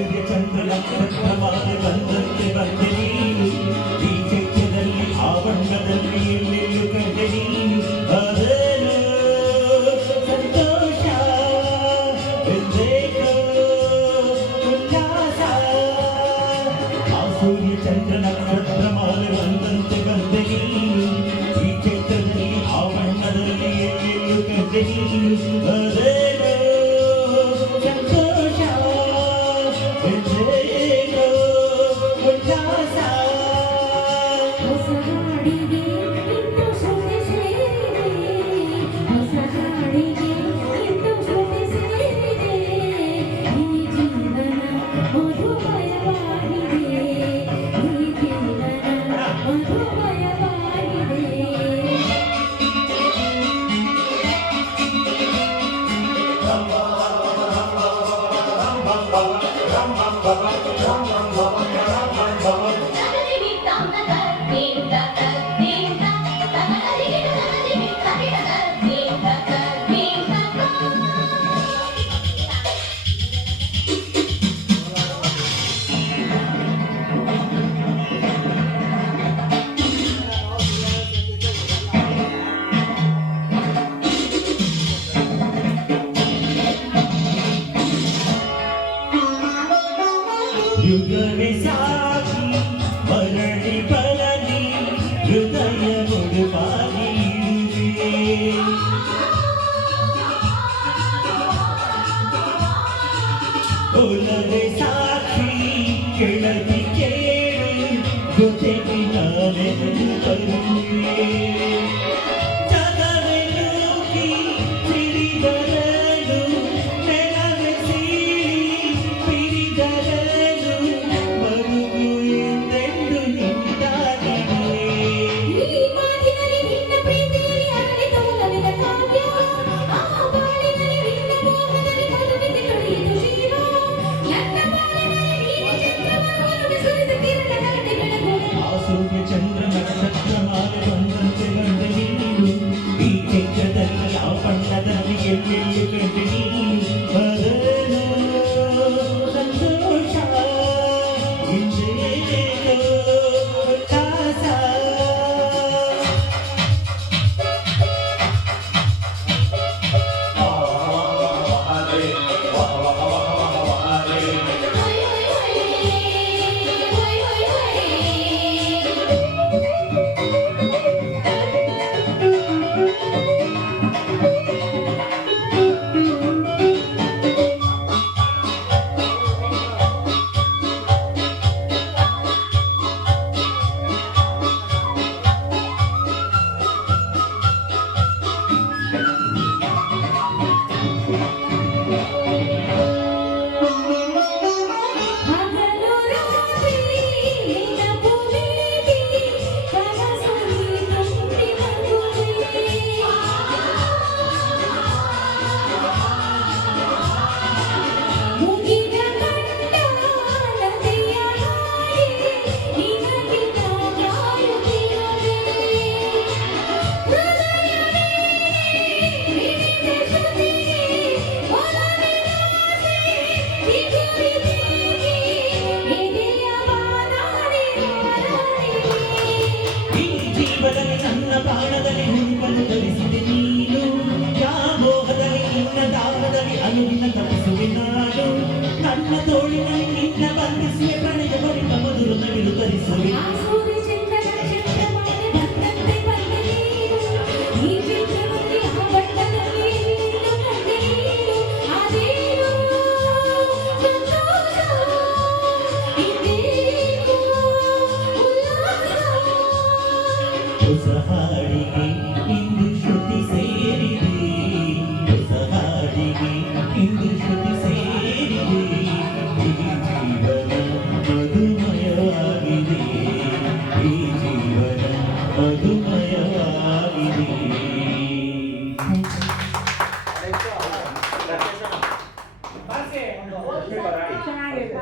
ಸೂರ್ಯ ಚಂದ್ರ ನಕ್ಷತ್ರವಾದ ಬಂದಂತೆ ಬಂದೆ ನೀನು ಈ ಚೈತ್ಯದಲ್ಲಿ ಆ ಬಣ್ಣದಲ್ಲಿ ಎಲ್ಲೆಲ್ಲೂ ಕಂಡೆ ನೀನು ಅದೇನು ಸಂತೋಷ ಎಂದೇಕೋ ಉಲ್ಲಾಸ ಆ ಸೂರ್ಯ ಚಂದ್ರ ನಕ್ಷತ್ರ ಮಾಲೆ ಬಂದಂತೆ ಬಂದೆ ನೀನು ಈ ಚೈತ್ರದಲ್ಲಿ ಆ ಬಣ್ಣದಲ್ಲಿ ಎಲ್ಲೆಲ್ಲೂ ಕಂಡೆ ನೀನು ಅದೇನು ಯುಗವೇ ಸಾಗಿ ಮರಳಿ ಬರಲಿ ಹೃದಯ ಮುಡುಪಾಗಿ ಒಲವೇ ಸಾಕ್ಷಿ ಕೆಳದಿ ಕೇಳು ಜೊತೆಗೆ ನಾನೆಂದು ಬರುವೆ ಸೂರ್ಯ ಚಂದ್ರ ನಕ್ಷತ್ರ ಮಾಲೆ ಬಂದಂತೆ ಬಂದೆ ನೀನು ಈ ಚೈತ್ರದಲ್ಲಿ ಆ ಬಣ್ಣದಲ್ಲಿ ಎಲ್ಲೆಲ್ಲೂ ಕಂಡೆ ನೀನು ಬದಲು ಸಂತೋಷ ಇಂದೇನೋ ಉಲ್ಲಾಸ ನನ್ನ ಪ್ರಾಣದಲ್ಲಿ ಹುರುಪನ್ನು ಧರಿಸಿದೆ ನೀನು ವ್ಯಾಮೋಹದಲ್ಲಿ ನಿನ್ನ ದಾನದಲ್ಲಿ ಅನುವಿನ ತಪ್ಪಿಸುವೆ ನಾನು ನನ್ನ ತೋಳಿನಲ್ಲಿ ನಿನ್ನ ಬಂಧಿಸುವೆ ಪ್ರಣಯ ಬರಿತ ಮಧುರ ನವಿಲು ಧರಿಸುವೆ ಹೊಸ ಹಾಡಿಗೆ ಇಂದು ಶ್ರುತಿ ಸೇರಿದೆ ಹೊಸ ಹಾಡಿಗೆ ಇಂದು ಶ್ರುತಿ ಸೇರಿದೆ ಈ ಜೀವನ ಮಧುಮಯವಾಗಿದೆ ಈ ಜೀವನ ಮಧುಮಯವಾಗಿದೆ. ಚೆನ್ನಾಗಿದೆ